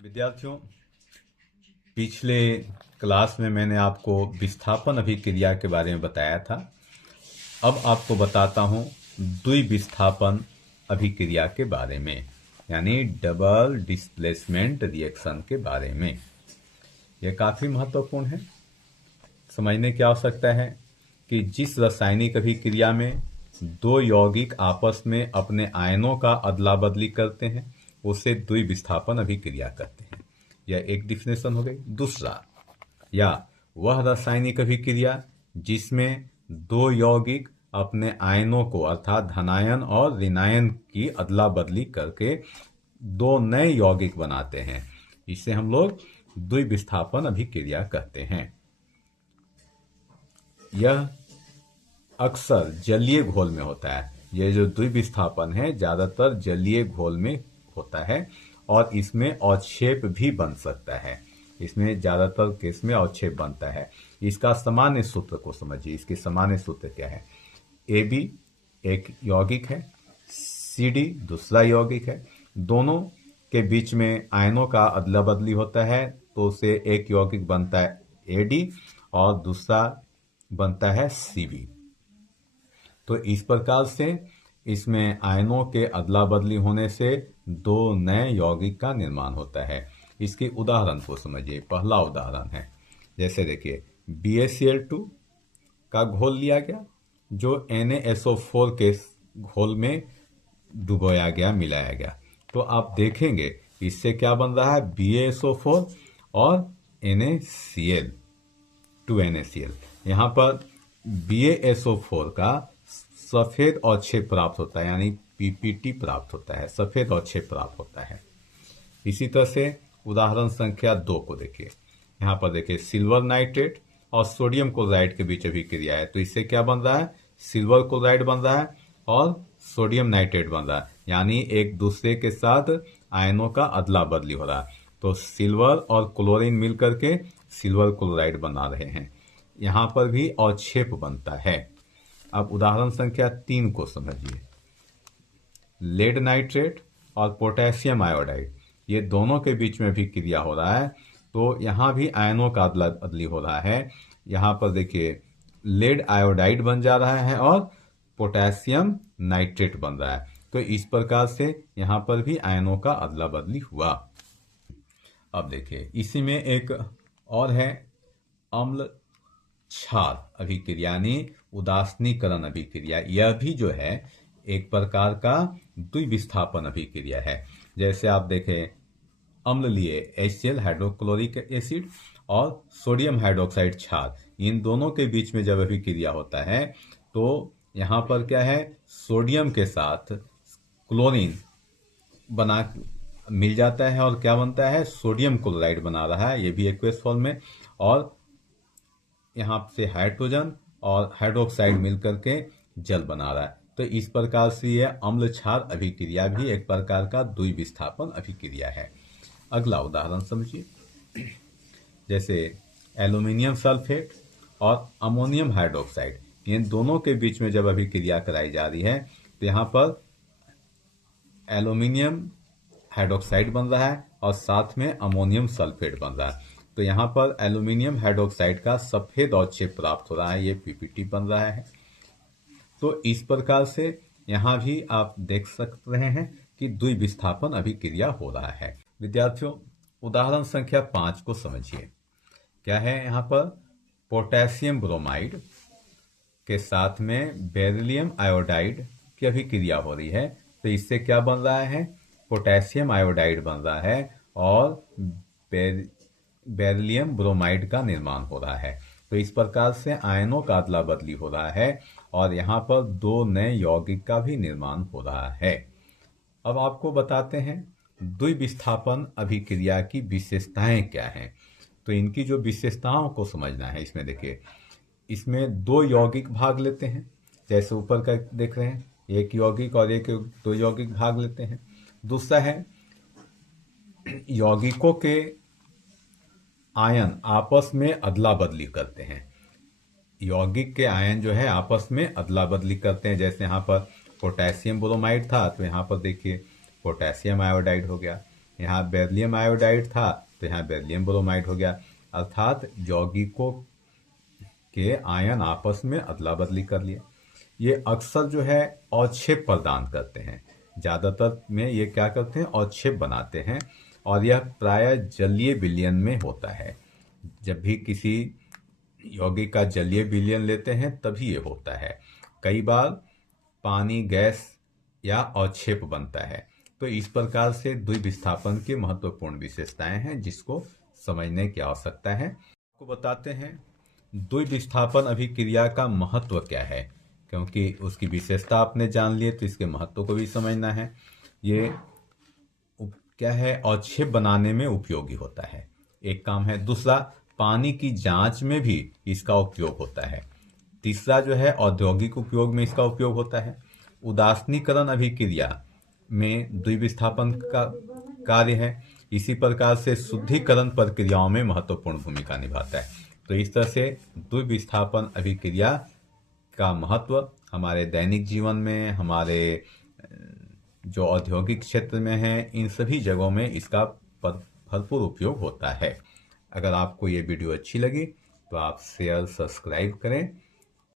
विद्यार्थियों, पिछले क्लास में मैंने आपको विस्थापन अभिक्रिया के बारे में बताया था। अब आपको बताता हूँ द्विविस्थापन अभिक्रिया के बारे में, यानी डबल डिस्प्लेसमेंट रिएक्शन के बारे में। यह काफ़ी महत्वपूर्ण है। समझने की आवश्यकता है कि जिस रासायनिक अभिक्रिया में दो यौगिक आपस में अपने आयनों का अदला बदली करते हैं उसे द्विविस्थापन अभिक्रिया कहते हैं। यह एक डिफिनेशन हो गई। दूसरा, या वह रासायनिक अभिक्रिया जिसमें दो यौगिक अपने आयनों को अर्थात धनायन और ऋणायन की अदला बदली करके दो नए यौगिक बनाते हैं, इसे हम लोग द्विविस्थापन अभिक्रिया कहते हैं। यह अक्सर जलीय घोल में होता है। यह जो द्विविस्थापन है ज्यादातर जलीय घोल में होता है और इसमें अवक्षेप भी बन सकता है। इसमें ज्यादातर केस में अवक्षेप बनता है। इसका सामान्य सूत्र को समझिए। इसके सामान्य सूत्र क्या है? AB एक यौगिक है, CD दूसरा यौगिक है। दोनों के बीच में आयनों का अदला बदली होता है तो उसे एक यौगिक बनता है AD और दूसरा बनता है CB। तो इस प्रकार से इसमें आयनों के अदला बदली होने से दो नए यौगिक का निर्माण होता है। इसके उदाहरण को समझिए। पहला उदाहरण है, जैसे देखिए BaCl2 का घोल लिया गया जो NaSO4 के घोल में डुबोया गया, मिलाया गया। तो आप देखेंगे इससे क्या बन रहा है? BaSO4 और NaCl, 2NaCl। यहाँ पर BaSO4 का सफेद अवक्षेप प्राप्त होता है, यानी PPT प्राप्त होता है, सफेद अवक्षेप प्राप्त होता है। इसी तरह से उदाहरण संख्या 2 को देखिए। यहाँ पर देखिए सिल्वर नाइट्रेट और सोडियम क्लोराइड के बीच अभिक्रिया है, तो इससे क्या बन रहा है? सिल्वर क्लोराइड बन रहा है और सोडियम नाइट्रेट बन रहा है, यानी एक दूसरे के साथ आयनों का अदला बदली हो रहा है। तो सिल्वर और क्लोरीन मिलकर के सिल्वर क्लोराइड बना रहे हैं। यहाँ पर भी अवक्षेप बनता है। अब उदाहरण संख्या 3 को समझिए। लेड नाइट्रेट और पोटेशियम आयोडाइड, ये दोनों के बीच में भी क्रिया हो रहा है, तो यहाँ भी आयनों का अदला बदली हो रहा है। यहाँ पर देखिए लेड आयोडाइड बन जा रहा है और पोटेशियम नाइट्रेट बन रहा है। तो इस प्रकार से यहाँ पर भी आयनों का अदला बदली हुआ। अब देखिए इसी में एक और है अम्ल क्षार अभिक्रिया, यानी उदासीनीकरण अभिक्रिया। यह भी जो है एक प्रकार का द्विविस्थापन अभिक्रिया है। जैसे आप देखें अम्ल लिए HCl हाइड्रोक्लोरिक एसिड और सोडियम हाइड्रोक्साइड क्षार, इन दोनों के बीच में जब अभिक्रिया होता है तो यहाँ पर क्या है? सोडियम के साथ क्लोरीन बना मिल जाता है और क्या बनता है? सोडियम क्लोराइड बना रहा है, ये भी एक्वस फॉर्म में। और यहाँ से हाइड्रोजन और हाइड्रोक्साइड मिलकर के जल बना रहा है। तो इस प्रकार से यह अम्ल क्षार अभिक्रिया भी एक प्रकार का द्विविस्थापन अभिक्रिया है। अगला उदाहरण समझिए। जैसे एल्यूमिनियम सल्फेट और अमोनियम हाइड्रोक्साइड, इन दोनों के बीच में जब अभिक्रिया कराई जा रही है तो यहाँ पर एल्यूमिनियम हाइड्रोक्साइड बन रहा है और साथ में अमोनियम सल्फेट बन रहा है। तो यहाँ पर एल्यूमिनियम हाइड्रोक्साइड का सफेद अवक्षेप प्राप्त हो रहा है, ये PPT बन रहा है। तो इस प्रकार से यहाँ भी आप देख सकते हैं कि द्विविस्थापन अभिक्रिया हो रहा है। विद्यार्थियों, उदाहरण संख्या 5 को समझिए। क्या है यहाँ पर? पोटेशियम ब्रोमाइड के साथ में बेरिलियम आयोडाइड की अभिक्रिया हो रही है। तो इससे क्या बन रहा है? पोटेशियम आयोडाइड बन रहा है और बेरिलियम ब्रोमाइड का निर्माण हो रहा है। तो इस प्रकार से आयनों का अदला बदली हो रहा है और यहाँ पर दो नए यौगिक का भी निर्माण हो रहा है। अब आपको बताते हैं द्विविस्थापन अभिक्रिया की विशेषताएं क्या हैं। तो इनकी जो विशेषताओं को समझना है। इसमें देखिए, इसमें दो यौगिक भाग लेते हैं, जैसे ऊपर का देख रहे हैं, एक यौगिक और दो यौगिक भाग लेते हैं। दूसरा है यौगिकों के आयन आपस में अदला बदली करते हैं। यौगिक के आयन जो है आपस में अदला बदली करते हैं। जैसे यहाँ पर पोटेशियम ब्रोमाइड था तो यहाँ पर देखिए पोटेशियम आयोडाइड हो गया। यहाँ बेरिलियम आयोडाइड था तो यहाँ बेरिलियम ब्रोमाइड हो गया, अर्थात यौगिकों के आयन आपस में अदला बदली कर लिए। ये अक्सर जो है अवक्षेप प्रदान करते हैं, ज्यादातर में ये क्या करते हैं, अवक्षेप बनाते हैं, और यह प्रायः जलीय विलयन में होता है। जब भी किसी यौगिक का जलीय विलयन लेते हैं तभी ये होता है। कई बार पानी, गैस या अवक्षेप बनता है। तो इस प्रकार से द्विविस्थापन की महत्वपूर्ण विशेषताएं हैं जिसको समझने की आवश्यकता है। आपको बताते हैं द्विविस्थापन अभिक्रिया का महत्व क्या है, क्योंकि उसकी विशेषता आपने जान लिए तो इसके महत्व को भी समझना है। ये क्या है, अवक्षेप बनाने में उपयोगी होता है, एक काम है। दूसरा, पानी की जांच में भी इसका उपयोग होता है। तीसरा जो है, औद्योगिक उपयोग में इसका उपयोग होता है। उदासीनीकरण अभिक्रिया में द्विविस्थापन का कार्य है। इसी प्रकार से शुद्धिकरण प्रक्रियाओं में महत्वपूर्ण भूमिका निभाता है। तो इस तरह से द्विविस्थापन अभिक्रिया का महत्व हमारे दैनिक जीवन में, हमारे जो औद्योगिक क्षेत्र में है, इन सभी जगहों में इसका भरपूर उपयोग होता है। अगर आपको ये वीडियो अच्छी लगी तो आप शेयर, सब्सक्राइब करें।